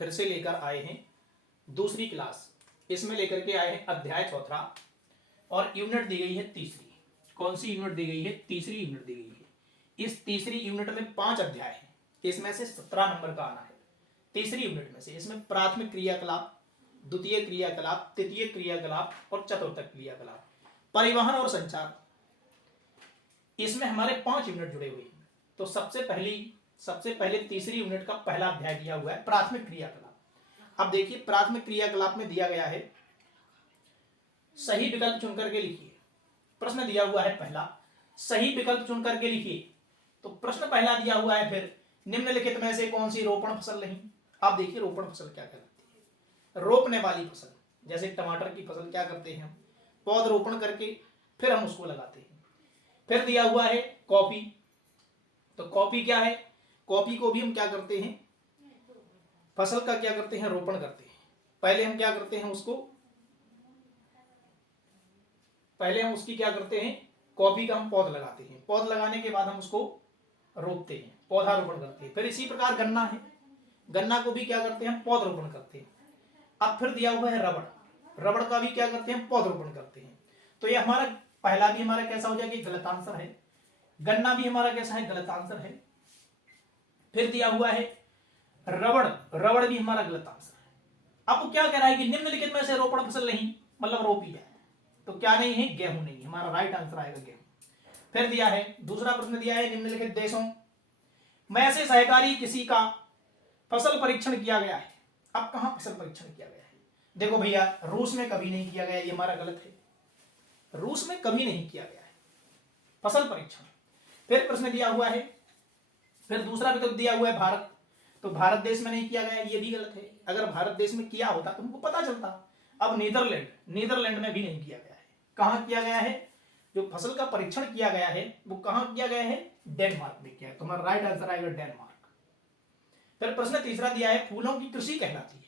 फिर से लेकर आए हैं दूसरी क्लास। इसमें लेकर के आए हैं अध्याय चौथा और यूनिट दी गई है तीसरी। कौन सी यूनिट दी गई है? तीसरी यूनिट दी गई है। इस तीसरी यूनिट में 5 अध्याय हैं, इसमें से 17 नंबर का आना है तीसरी यूनिट में से। इसमें प्राथमिक क्रियाकलाप, द्वितीय क्रियाकलाप, तृतीय क्रियाकलाप और चतुर्थ क्रियाकलाप, परिवहन और संचार, इसमें हमारे 5 यूनिट जुड़े हुए हैं। तो सबसे पहले तीसरी यूनिट का पहला अध्याय दिया हुआ है प्राथमिक क्रियाकलाप। अब देखिए प्राथमिक क्रियाकलाप में दिया गया है सही विकल्प चुनकर के लिखिए। प्रश्न दिया हुआ है पहला, सही विकल्प चुनकर के लिखिए। तो प्रश्न पहला दिया हुआ है, फिर निम्नलिखित में से कौन सी रोपण फसल नहीं। आप देखिए रोपण फसल क्या कहलाती है? रोपने वाली फसल। जैसे टमाटर की फसल क्या करते हैं हम? पौध रोपण करके फिर हम उसको लगाते हैं। फिर दिया हुआ है कॉफी। तो कॉफी क्या है? कॉफी को भी हम क्या करते हैं? फसल का क्या करते हैं? रोपण करते हैं। पहले हम क्या करते हैं उसको? पहले हम उसकी क्या करते हैं? कॉफी का हम पौध लगाते हैं। पौध लगाने के बाद हम उसको रोपते हैं, पौधा रोपण करते हैं। फिर इसी प्रकार गन्ना है, गन्ना को भी क्या करते हैं? हम पौध रोपण करते हैं। अब फिर दिया हुआ है रबड़। रबड़ का भी क्या करते हैं? पौध रोपण करते हैं। तो ये हमारा पहला भी हमारा कैसा हो जाएगा? गलत आंसर है। गन्ना भी हमारा कैसा है? गलत आंसर है। फिर दिया हुआ है रबड़, रबड़ भी हमारा गलत आंसर है। अब क्या कह रहा है कि निम्नलिखित में से रोपण फसल नहीं, मतलब रोपी है। तो क्या नहीं है? गेहूं नहीं, हमारा राइट आंसर आएगा गेहूं। फिर दिया है दूसरा प्रश्न दिया है, निम्नलिखित देशों में से सहकारी कृषि का फसल परीक्षण किया गया है। अब कहां फसल परीक्षण किया गया है? देखो भैया रूस में कभी नहीं किया गया, ये हमारा गलत है। रूस में कभी नहीं किया गया है फसल परीक्षण। फिर प्रश्न दिया हुआ है, फिर दूसरा विकल्प दिया हुआ है भारत। तो भारत देश में नहीं किया गया, ये भी गलत है। अगर भारत देश में किया होता तो हमको पता चलता। अब नीदरलैंड, नीदरलैंड में भी नहीं किया गया है। कहां किया गया है? जो फसल का परीक्षण किया गया है वो कहां किया गया है? डेनमार्क में किया है। तो हमारा राइट आंसर आएगा डेनमार्क। फिर प्रश्न तीसरा दिया है, फूलों की कृषि कहलाती है।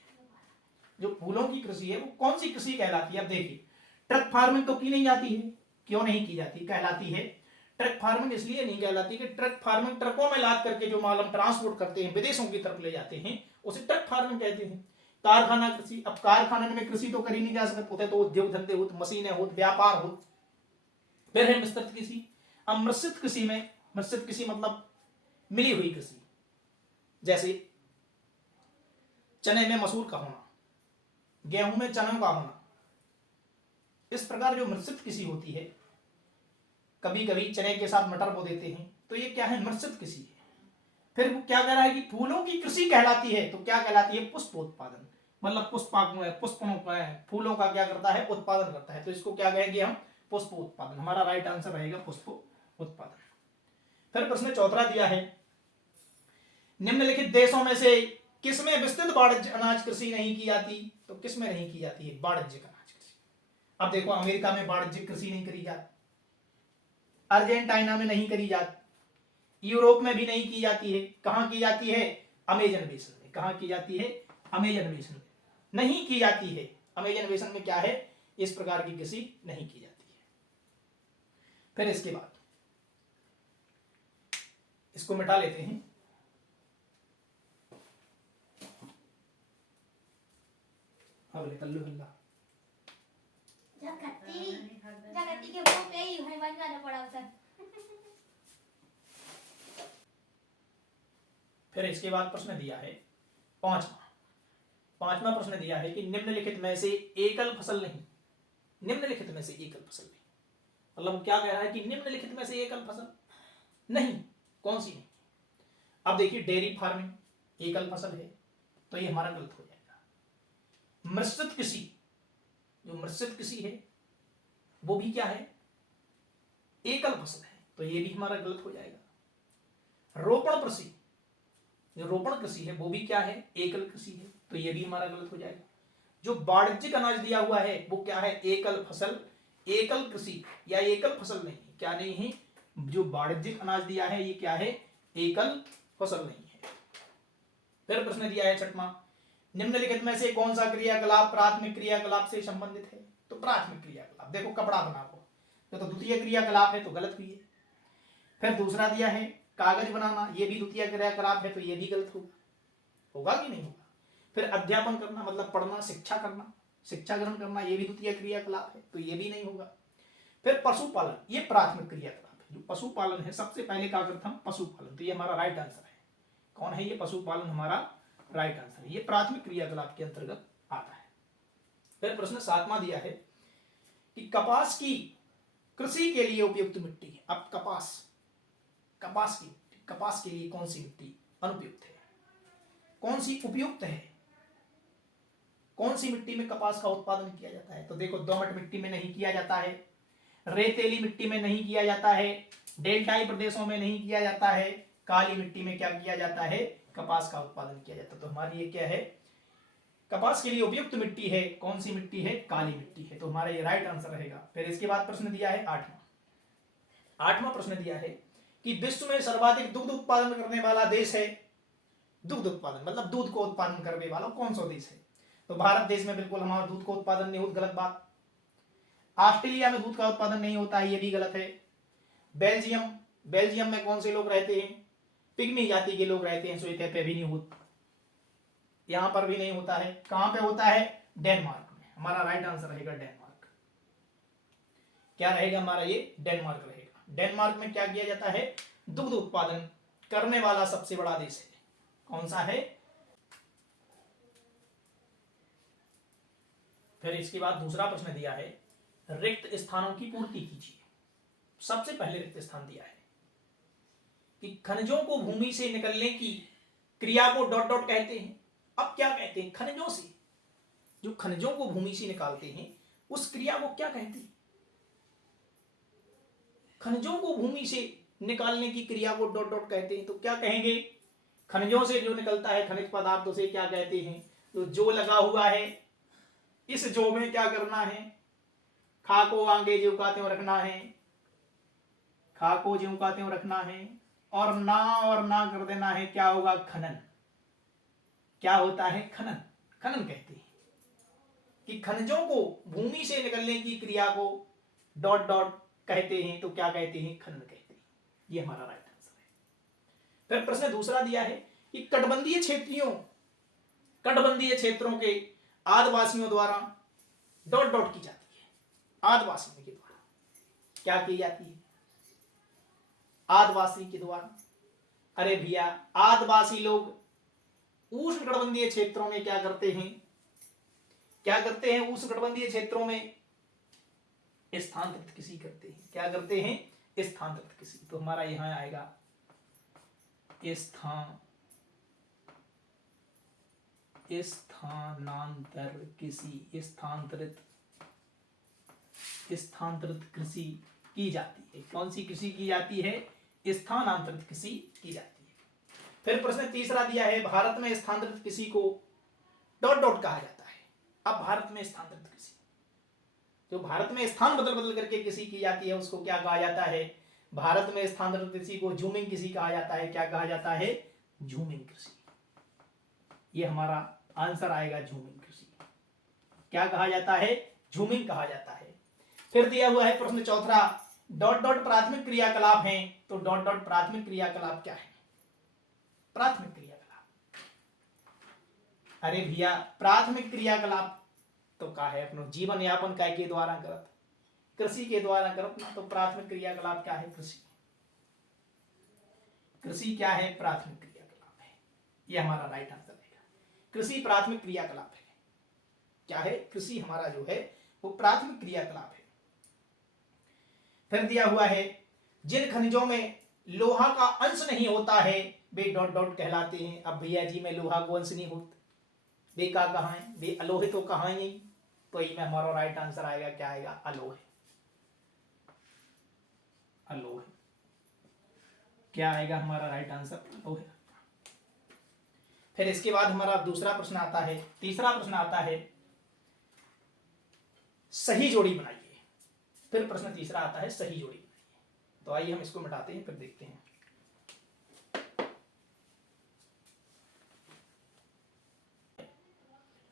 जो फूलों की कृषि है वो कौन सी कृषि कहलाती है? अब देखिए ट्रक फार्मिंग तो की नहीं जाती है। क्यों नहीं की जाती? कहलाती है ट्रक फार्मिंग इसलिए नहीं कहलाती कि ट्रक फार्मिंग ट्रकों में लाद करके जो माल हम ट्रांसपोर्ट करते हैं, विदेशों की तरफ ले जाते हैं, उसे ट्रक फार्मिंग कहते हैं। कारखाना कृषि, अब कारखाने में कृषि तो करी नहीं जा सकते, तो उद्योग धंधे हो, मशीनें हो, व्यापार हो। फिर है मिश्रित कृषि। अब मिश्रित कृषि में, मिश्रित कृषि मतलब मिली हुई कृषि, जैसे चने में मसूर का होना, गेहूं में चनों का होना। इस प्रकार जो मिश्रित कृषि होती है, कभी कभी चने के साथ मटर बो देते हैं, तो ये क्या है? मिश्रित कृषि है। फिर वो क्या कह रहा है कि फूलों की कृषि कहलाती है। तो क्या कहलाती है? पुष्पोत्पादन, मतलब पुष्पों का फूलों का क्या करता है? उत्पादन करता है। तो इसको क्या कहेंगे हम? पुष्प उत्पादन। हमारा राइट आंसर रहेगा पुष्प उत्पादन। फिर प्रश्न चौथा दिया है, निम्नलिखित देशों में से किसमें विस्तृत वाणिज्य अनाज कृषि नहीं की जाती? तो किसमें नहीं की जाती है वाणिज्यिक अनाज कृषि? अब देखो अमेरिका में वाणिज्यिक कृषि नहीं करी जाती, अर्जेंटीना में नहीं करी जाती, यूरोप में भी नहीं की जाती है। कहां की जाती है? अमेजन बेसिन में। कहां की जाती है? अमेजन बेसिन में नहीं की जाती है। अमेजन बेसिन में क्या है? इस प्रकार की कृषि नहीं की जाती है। फिर इसके बाद इसको मिटा लेते हैं। अब कल्लू हल्ला जगती के मुंह पे ही है बन जाना पड़ा उसे। फिर इसके बाद प्रश्न दिया है पांचवा प्रश्न दिया है कि निम्नलिखित में से एकल फसल नहीं। निम्नलिखित में से एकल फसल नहीं, मतलब क्या कह रहा है कि निम्नलिखित में से एकल फसल नहीं, कौन सी नहीं? अब देखिए डेयरी फार्मिंग एकल फसल है, तो ये हमारा गलत हो जाएगा। मिश्रित कृषि, जो मिश्रित कृषि है वो भी क्या है? एकल फसल है, तो ये भी हमारा गलत हो जाएगा। रोपण कृषि, जो रोपण कृषि है वो भी क्या है? एकल कृषि है, तो ये भी हमारा गलत हो जाएगा। जो वाणिज्यिक अनाज दिया हुआ है वो क्या है? एकल फसल, एकल कृषि या एकल फसल नहीं, क्या नहीं है? जो वाणिज्यिक अनाज दिया है ये क्या है? एकल फसल नहीं है। फिर प्रश्न दिया है छठवां, निम्नलिखित में से कौन सा क्रियाकलाप प्राथमिक क्रियाकलाप से संबंधित है? तो प्राथमिक क्रियाकलाप, देखो कपड़ा बनाना, तो द्वितीय क्रियाकलाप है, तो गलत हुई है। फिर दूसरा दिया है कागज बनाना, ये भी द्वितीय क्रियाकलाप है, तो ये भी गलत होगा। होगा कि नहीं होगा? फिर अध्यापन करना मतलब पढ़ना, शिक्षा करना, शिक्षा ग्रहण करना, ये भी द्वितीय क्रियाकलाप है, तो ये भी नहीं होगा। फिर पशुपालन, ये प्राथमिक क्रियाकलाप है। जो पशुपालन है सबसे पहले क्या करते हम, पशुपालन, तो ये हमारा राइट आंसर है। कौन है ये, पशुपालन हमारा राइट आंसर है, ये प्राथमिक क्रियाकलाप के अंतर्गत आता है। फिर प्रश्न 7वां दिया है कि कपास की कृषि के लिए उपयुक्त मिट्टी। अब कपास के लिए कौन सी मिट्टी अनुपयुक्त है, कौन सी उपयुक्त है, कौन सी मिट्टी में कपास का उत्पादन किया जाता है। तो देखो, दोमट मिट्टी में नहीं किया जाता है, रेतीली मिट्टी में नहीं किया जाता है, डेल्टाई प्रदेशों में नहीं किया जाता है, काली मिट्टी में क्या किया जाता है, कपास का उत्पादन किया जाता है। तो हमारी ये क्या है, कपास के लिए उपयुक्त मिट्टी है, कौन सी मिट्टी है, काली मिट्टी है, तो हमारा ये राइट आंसर रहेगा। फिर इसके बाद प्रश्न दिया है 8वां प्रश्न दिया है कि विश्व में सर्वाधिक दुग्ध उत्पादन करने वाला देश है। दुग्ध उत्पादन मतलब दूध को उत्पादन करने वाला कौन सा देश है। तो भारत देश में बिल्कुल हमारा दूध को उत्पादन नहीं होता, गलत बात। ऑस्ट्रेलिया में दूध का उत्पादन नहीं होता है, ये भी गलत है। बेल्जियम में कौन से लोग रहते हैं, पिग्मी जाति के लोग रहते हैं, श्वेत पे भी नहीं होता, यहां पर भी नहीं होता है। कहां पे होता है, डेनमार्क में। हमारा राइट आंसर रहेगा डेनमार्क। क्या रहेगा हमारा, ये डेनमार्क रहेगा। डेनमार्क में क्या किया जाता है, दुग्ध उत्पादन करने वाला सबसे बड़ा देश है, कौन सा है। फिर इसके बाद दूसरा प्रश्न दिया है, रिक्त स्थानों की पूर्ति कीजिए। सबसे पहले रिक्त स्थान दिया है कि खनिजों को भूमि से निकलने की क्रिया को डॉट डॉट कहते हैं। अब क्या कहते हैं, खनिजों से, जो खनिजों को भूमि से निकालते हैं उस क्रिया को क्या कहते हैं। खनिजों को भूमि से निकालने की क्रिया को डॉट डॉट कहते हैं, तो क्या कहेंगे, खनिजों से जो निकलता है खनिज पदार्थों से क्या कहते हैं। तो जो लगा हुआ है, इस जो में क्या करना है, खा को आगे जो का त्यों रखना है, खा को ज्यों का त्यों रखना है, और ना कर देना है, क्या होगा, खनन। क्या होता है, खनन। खनन कहते हैं कि खनिजों को भूमि से निकलने की क्रिया को डॉट डॉट कहते हैं, तो क्या कहते हैं, खनन कहते हैं। ये हमारा राइट आंसर है। फिर प्रश्न दूसरा दिया है कि तटबंधीय क्षेत्रों के आदिवासियों द्वारा डॉट डॉट की जाती है। आदिवासियों के द्वारा क्या की जाती है, आदिवासी के द्वारा। अरे भैया, आदिवासी लोग उष्णकटिबंधीय क्षेत्रों में क्या करते हैं, उष्णकटिबंधीय क्षेत्रों में स्थानांतरित कृषि करते हैं। क्या करते हैं, स्थानांतरित कृषि। तो हमारा यहां आएगा स्थानांतरित कृषि। स्थानांतरित कृषि की जाती है। कौन सी कृषि की जाती है, स्थानांतरित कृषि की जाती है। फिर प्रश्न तीसरा दिया है, भारत में स्थानांतरित कृषि को डॉट डॉट कहा जाता है। अब भारत में स्थानांतरित कृषि, जो भारत में स्थान बदल बदल करके कृषि की जाती है उसको क्या कहा जाता है, भारत में स्थानांतरित कृषि को झूमिंग कृषि कहा जाता है। क्या कहा जाता है, झूमिंग कृषि। ये हमारा आंसर आएगा, झूमिंग कृषि। क्या कहा जाता है, झूमिंग कहा जाता है। फिर दिया हुआ है प्रश्न चौथा, डॉट डॉट प्राथमिक क्रियाकलाप हैं। तो डॉट डॉट प्राथमिक क्रियाकलाप क्या है, प्राथमिक क्रियाकलाप। अरे भैया, प्राथमिक क्रियाकलाप तो क्या है, अपना जीवन यापन काय के द्वारा करत, कृषि के द्वारा करत ना। तो प्राथमिक क्रियाकलाप क्या है, कृषि। कृषि क्या है, प्राथमिक क्रियाकलाप है। यह हमारा राइट आंसर रहेगा। कृषि प्राथमिक क्रियाकलाप है। क्या है, कृषि हमारा जो है वो प्राथमिक क्रियाकलाप है। फिर दिया हुआ है, जिन खनिजों में लोहा का अंश नहीं होता है वे डॉट डॉट कहलाते हैं। अब भैया जी में लोहा को अंश नहीं होता, वे का कहाँ है, वे अलोहे तो कहाँ ही। तो ये में हमारा राइट आंसर आएगा, क्या आएगा, अलोहे। अलोहे क्या आएगा हमारा राइट आंसर, अलोहे। फिर इसके बाद हमारा दूसरा प्रश्न आता है, तीसरा प्रश्न आता है, सही जोड़ी बनाइए। फिर प्रश्न तीसरा आता है, सही जोड़ी बनाइए। तो आइए हम इसको मिटाते हैं, फिर देखते हैं।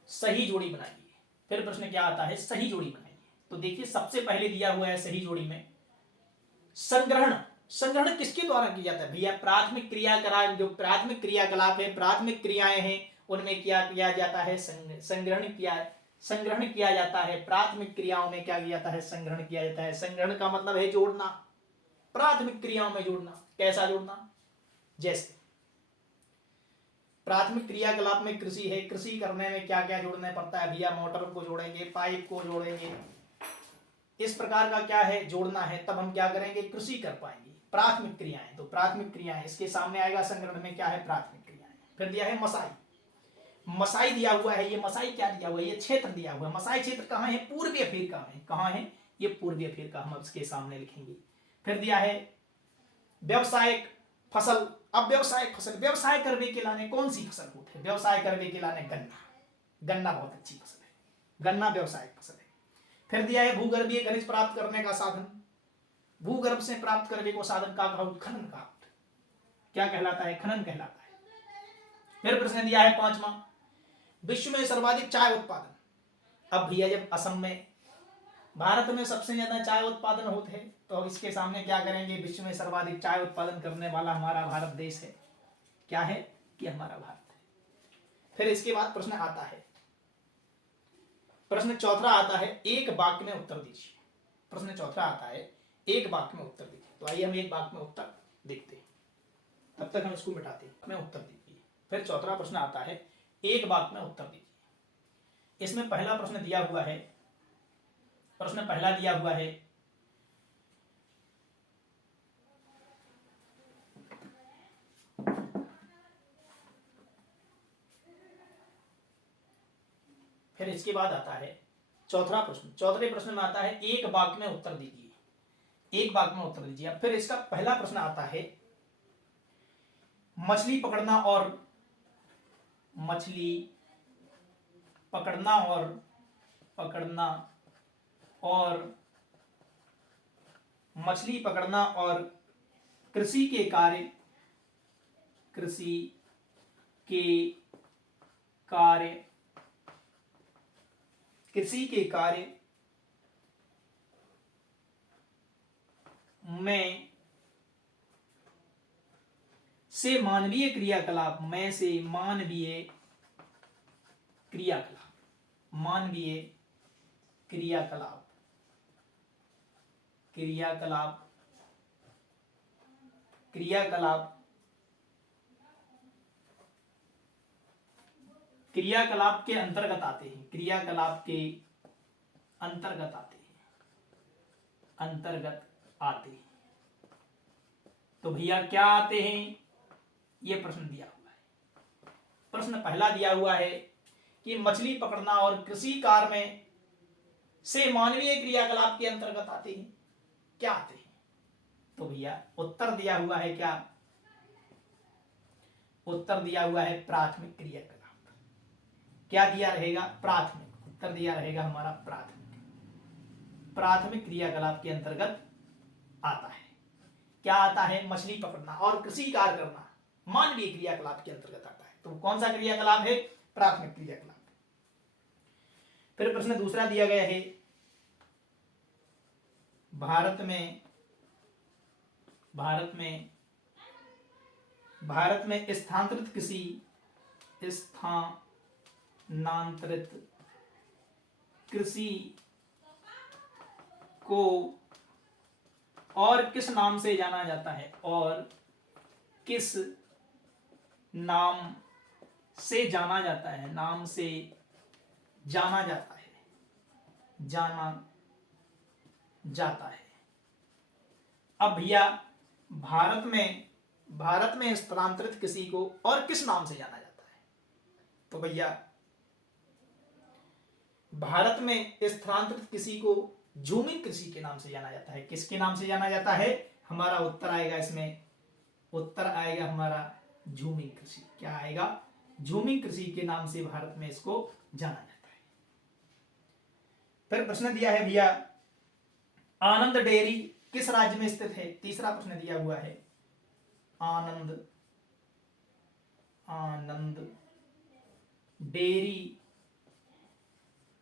सही जोड़ी बनाइए। फिर प्रश्न क्या आता है, सही जोड़ी बनाइए। तो देखिए, सबसे पहले दिया हुआ है सही जोड़ी में संग्रहण। संग्रहण किसके द्वारा किया जाता है भैया, प्राथमिक क्रियाकलाप। जो प्राथमिक क्रियाकलाप है, प्राथमिक क्रियाएं हैं, उनमें क्या किया जाता है, संग्रहण किया जाता है। प्राथमिक क्रियाओं में क्या किया जाता है, संग्रहण किया जाता है। संग्रहण का मतलब है जोड़ना, प्राथमिक क्रियाओं में जोड़ना। कैसा जोड़ना, जैसे प्राथमिक क्रियाकलाप में कृषि है, कृषि करने में क्या क्या जोड़ना पड़ता है भैया, मोटर को जोड़ेंगे, पाइप को जोड़ेंगे, इस प्रकार का क्या है जोड़ना है, तब हम क्या करेंगे, कृषि कर पाएंगे। प्राथमिक क्रियाएं, तो प्राथमिक क्रियाएं, इसके सामने आएगा संग्रहण में क्या है, प्राथमिक क्रियाएं। फिर दिया है मसाई, मसाई दिया हुआ है। ये मसाई क्या दिया हुआ है, ये क्षेत्र दिया हुआ है। मसाई क्षेत्र कहाँ है, पूर्वी अफ्रीका में। कहाँ है, ये पूर्वी अफ्रीका, हम इसके सामने लिखेंगे। फिर दिया है व्यवसायिक फसल। अब व्यवसायिक फसल, व्यवसाय करने के लाने कौन सी फसल होती है, व्यवसाय करने के लाने गन्ना, गन्ना बहुत अच्छी फसल है, गन्ना व्यवसायिक फसल है। फिर दिया है भूगर्भीय खनिज प्राप्त करने का साधन, भूगर्भ से प्राप्त करने को साधन का खनन का क्या कहलाता है, खनन कहलाता है। फिर प्रश्न दिया है 5वां, विश्व में सर्वाधिक चाय उत्पादन। अब भैया जब असम में, भारत में सबसे ज्यादा चाय उत्पादन होते हैं, तो इसके सामने क्या करेंगे, विश्व में सर्वाधिक चाय उत्पादन करने वाला हमारा भारत देश है। क्या है कि हमारा भारत है। फिर इसके बाद प्रश्न आता है, प्रश्न चौथा आता है, एक वाक्य में उत्तर दीजिए। प्रश्न चौथा आता है, एक वाक्य में उत्तर दीजिए। तो आइए हम एक वाक्य में उत्तर देखते हैं, तब तक हम इसको मिटाते हैं। में उत्तर दीजिए। फिर चौथा प्रश्न आता है, एक वाक्य में उत्तर दीजिए। इसमें पहला प्रश्न दिया हुआ है, प्रश्न पहला दिया हुआ है, फिर इसके बाद आता है चौथा प्रश्न। चौथे प्रश्न में आता है, एक वाक्य में उत्तर दीजिए। एक वाक्य में उत्तर दीजिए। अब फिर इसका पहला प्रश्न आता है, मछली पकड़ना और मछली पकड़ना और मछली पकड़ना और कृषि के कार्य में से मानवीय क्रियाकलाप क्रियाकलाप के अंतर्गत आते हैं। क्रियाकलाप के अंतर्गत आते हैं। तो भैया क्या आते हैं, ये प्रश्न दिया हुआ है। प्रश्न पहला दिया हुआ है कि मछली पकड़ना और कृषि कार्य में से मानवीय क्रियाकलाप के अंतर्गत आते हैं। क्या आते हैं, तो भैया उत्तर दिया हुआ है, क्या उत्तर दिया हुआ है, प्राथमिक क्रियाकलाप। क्या दिया रहेगा, प्राथमिक। उत्तर दिया रहेगा हमारा प्राथमिक क्रियाकलाप के अंतर्गत आता है। क्या आता है, मछली पकड़ना और कृषि कार्य करना मानवीय क्रियाकलाप के अंतर्गत आता है। तो कौन सा क्रियाकलाप है, प्राथमिक क्रियाकलाप। फिर प्रश्न दूसरा दिया गया है, भारत में स्थानांतरित कृषि को और किस नाम से जाना जाता है, और किस नाम से जाना जाता है, नाम से जाना जाता है। अब भैया भारत में स्थानांतरित कृषि को और किस नाम से जाना जाता है, तो भैया भारत में स्थानांतरित कृषि को झूमिंग कृषि के नाम से जाना जाता है। किसके नाम से जाना जाता है, हमारा उत्तर आएगा, इसमें उत्तर आएगा हमारा झूमिंग कृषि। क्या आएगा, झूमिंग कृषि के नाम से भारत में इसको जाना जाता है। फिर प्रश्न दिया है भैया, आनंद डेयरी किस राज्य में स्थित है। तीसरा प्रश्न दिया हुआ है, आनंद डेयरी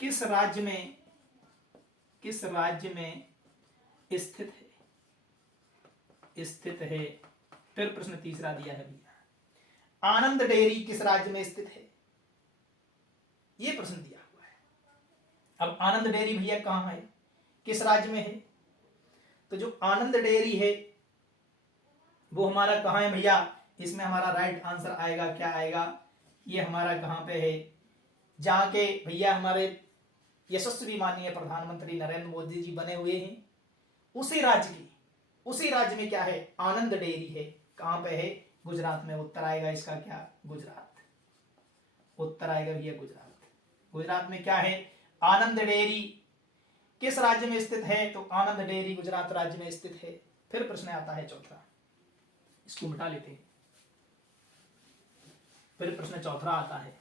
किस राज्य में स्थित है। फिर प्रश्न तीसरा दिया है भैया, आनंद डेयरी किस राज्य में स्थित है। ये प्रश्न दिया हुआ है। अब आनंद डेयरी भैया कहाँ है, किस राज्य में है? तो जो आनंद डेयरी है वो हमारा कहाँ है भैया? इसमें हमारा राइट आंसर आएगा, क्या आएगा? ये हमारा कहाँ पे है? जहाँ के भैया हमारे यशस्वी माननीय प्रधानमंत्री नरेंद्र मोदी जी बने हुए हैं, उसी राज्य में क्या है? आनंद डेयरी है। कहाँ पे है? गुजरात में। उत्तर आएगा इसका क्या? गुजरात। उत्तर आएगा भैया गुजरात। गुजरात में क्या है? आनंद डेयरी। किस राज्य में स्थित है? तो आनंद डेयरी गुजरात राज्य में स्थित है। फिर प्रश्न आता है चौथा, इसको मिटा लेते हैं। फिर प्रश्न चौथा आता है,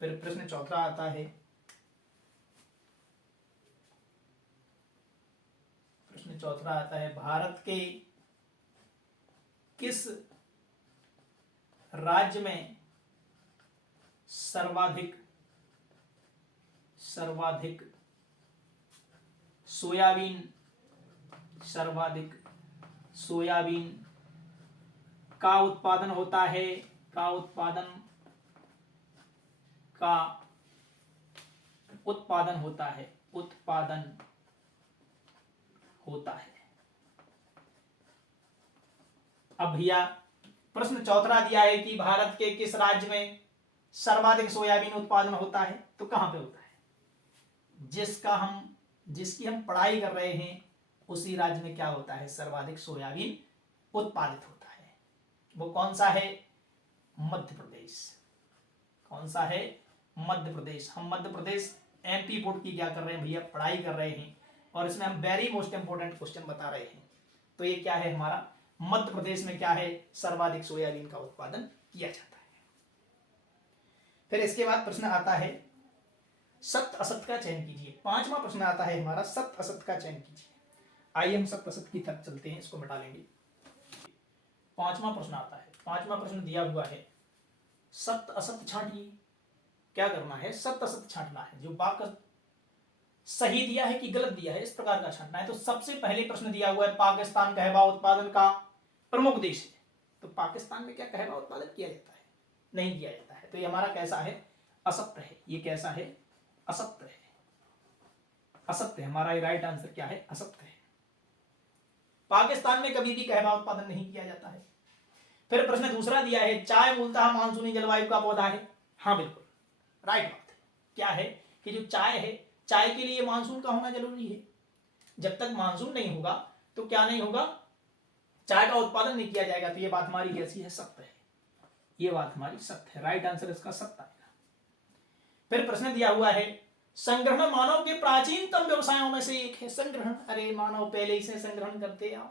फिर प्रश्न चौथा आता है। प्रश्न चौथा आता है, भारत के किस राज्य में सर्वाधिक सोयाबीन का उत्पादन होता है? उत्पादन होता है। अब भैया प्रश्न चौथा दिया है कि भारत के किस राज्य में सर्वाधिक सोयाबीन उत्पादन होता है? तो कहां पे होता है? जिसकी हम पढ़ाई कर रहे हैं उसी राज्य में क्या होता है? सर्वाधिक सोयाबीन उत्पादित होता है। वो कौन सा है? मध्य प्रदेश। कौन सा है? मध्य प्रदेश। हम मध्य प्रदेश एमपी बोर्ड की क्या कर रहे हैं भैया? पढ़ाई कर रहे हैं, और इसमें हम वेरी मोस्ट इंपोर्टेंट क्वेश्चन बता रहे हैं। तो ये क्या है हमारा? मध्य प्रदेश में क्या है? सर्वाधिक सोयाबीन का उत्पादन किया जाता है। फिर इसके बाद प्रश्न आता है सत्य असत्य का चयन कीजिए। पांचवा प्रश्न आता है हमारा, सत्य असत्य का चयन कीजिए। आइए हम सत्य असत्य की तरफ चलते हैं, इसको मिटा लेंगे। पांचवा प्रश्न आता है। पांचवा प्रश्न दिया हुआ है, सत्य असत्य छांटिए। क्या करना है? सत्य असत्य छांटना है। जो वाक्य सही दिया है कि गलत दिया है, इस प्रकार का छांटना है। तो सबसे पहले प्रश्न दिया हुआ है, पाकिस्तान कहवा उत्पादन का प्रमुख देश है। तो पाकिस्तान में क्या कहवा उत्पादन किया जाता है? नहीं किया जाता है। तो ये हमारा कैसा है? असत्य है। ये कैसा है? असत्य है। असत्य है। हमारा ये राइट आंसर क्या है? असत्य है। पाकिस्तान में कभी भी कहवा उत्पादन नहीं किया जाता है। फिर प्रश्न दूसरा दिया है, चाय मूलतः मानसूनी जलवायु का पौधा है। हाँ बिल्कुल राइट बात है। क्या है कि जो चाय है, चाय के लिए मानसून का होना जरूरी है। जब तक मानसून नहीं होगा तो क्या नहीं होगा? चाय का उत्पादन नहीं किया जाएगा। तो ये बात हमारी कैसी है? सत्य है। ये बात हमारी सत्य है। राइट आंसर इसका सत्य आएगा। फिर प्रश्न दिया हुआ है, संग्रहण मानव के प्राचीनतम व्यवसायों में से एक है। संग्रहण, अरे मानव पहले ही से संग्रहण करते आओ।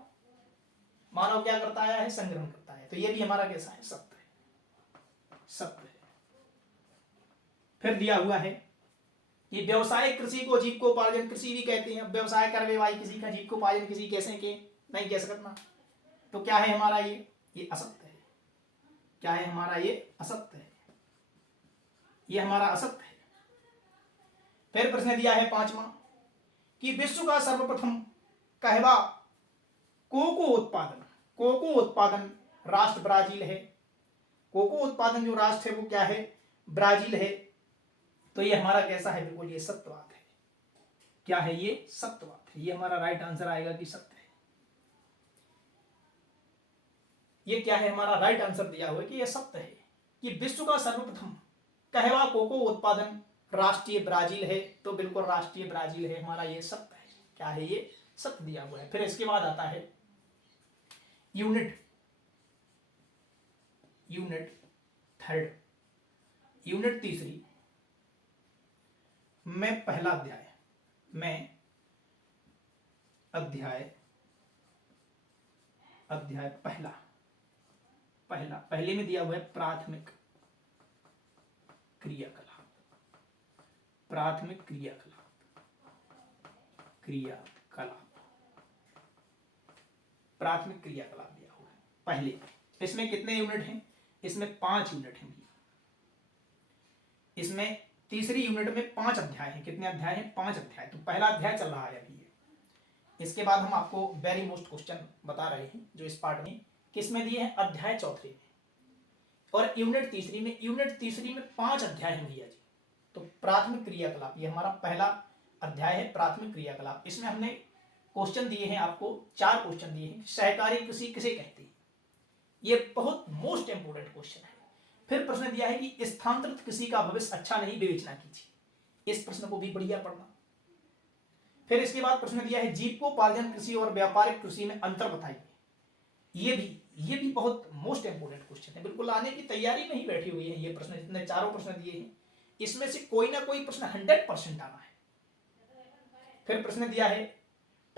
मानव क्या करता आया है? संग्रहण करता है। तो ये भी हमारा कैसा है? सत्य है। सत्य है। फिर दिया हुआ है कि व्यवसायिक कृषि को जीविकोपार्जन कृषि भी कहते हैं। व्यवसाय करवे भाई किसी का जीविकोपार्जन किसी कैसे के नहीं कह सकता। तो क्या है हमारा? ये असत्य है। क्या है हमारा? ये असत्य है। ये हमारा असत्य है। फिर प्रश्न दिया है पांचवा कि विश्व का सर्वप्रथम कहवा कोको उत्पादन राष्ट्र ब्राजील है। कोको उत्पादन जो राष्ट्र है वो क्या है? ब्राजील है। तो ये हमारा कैसा है? बिल्कुल ये सत्य बात है। क्या है? ये सत्य बात है। ये हमारा राइट आंसर आएगा कि सत्य है। ये क्या है? हमारा राइट आंसर दिया हुआ है कि ये सत्य है कि विश्व का सर्वप्रथम कहवा कोको उत्पादन राष्ट्रीय ब्राजील है। तो बिल्कुल राष्ट्रीय ब्राजील है। हमारा ये सत्य है। क्या है? ये सत्य दिया हुआ है। फिर इसके बाद आता है यूनिट थर्ड, यूनिट तीसरी में पहला अध्याय पहले में दिया हुआ है प्राथमिक क्रियाकलाप। प्राथमिक क्रियाकलाप दिया हुआ है पहले। इसमें कितने यूनिट हैं? इसमें 5 यूनिट हैं। इसमें तीसरी यूनिट में 5 अध्याय हैं। कितने अध्याय हैं? 5 अध्याय। तो पहला अध्याय चल रहा है अभी। इसके बाद हम आपको वेरी मोस्ट क्वेश्चन बता रहे हैं जो इस पार्ट में किसमें दिए हैं? अध्याय चौथे में। और यूनिट तीसरी में 5 अध्याय हैं भैया जी। तो प्राथमिक क्रियाकलाप, ये हमारा पहला अध्याय है, प्राथमिक क्रियाकलाप। इसमें हमने क्वेश्चन दिए हैं आपको, 4 क्वेश्चन दिए हैं। सहकारी कृषि किसे कहते हैं? ये बहुत मोस्ट इंपोर्टेंट क्वेश्चन है। फिर प्रश्न दिया है कि स्थानांतरित कृषि का भविष्य अच्छा नहीं, विवेचना कीजिए। इस प्रश्न को भी बढ़िया पढ़ना। फिर इसके बाद प्रश्न दिया है जीविकोपार्जन कृषि और व्यापारिक कृषि में अंतर बताइए। ये भी बहुत मोस्ट इंपोर्टेंट क्वेश्चन है, बिल्कुल आने की तैयारी में ही बैठी हुई है ये प्रश्न। जितने चारों प्रश्न दिए हैं इसमें से कोई ना कोई प्रश्न 100% आना है। फिर प्रश्न दिया है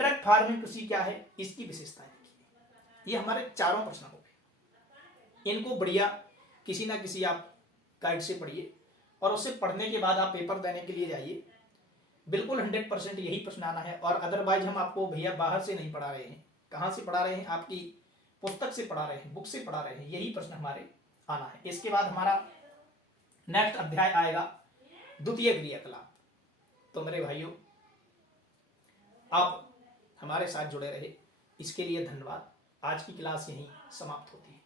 ट्रक फार्मिंग कृषि क्या है, इसकी विशेषताएं लिखिए। ये हमारे चारों प्रश्न हो गए। इनको बढ़िया किसी ना किसी आप गाइड से पढ़िए और उससे पढ़ने के बाद आप पेपर देने के लिए जाइए। बिल्कुल 100% यही प्रश्न आना है। और अदरवाइज हम आपको भैया बाहर से नहीं पढ़ा रहे हैं। कहाँ से पढ़ा रहे हैं? आपकी पुस्तक से पढ़ा रहे हैं, बुक से पढ़ा रहे हैं। यही प्रश्न हमारे आना है। इसके बाद हमारा नेक्स्ट अध्याय आएगा द्वितीय क्रियाकलाप। तो मेरे भाइयों, आप हमारे साथ जुड़े रहे, इसके लिए धन्यवाद। आज की क्लास यहीं समाप्त होती है।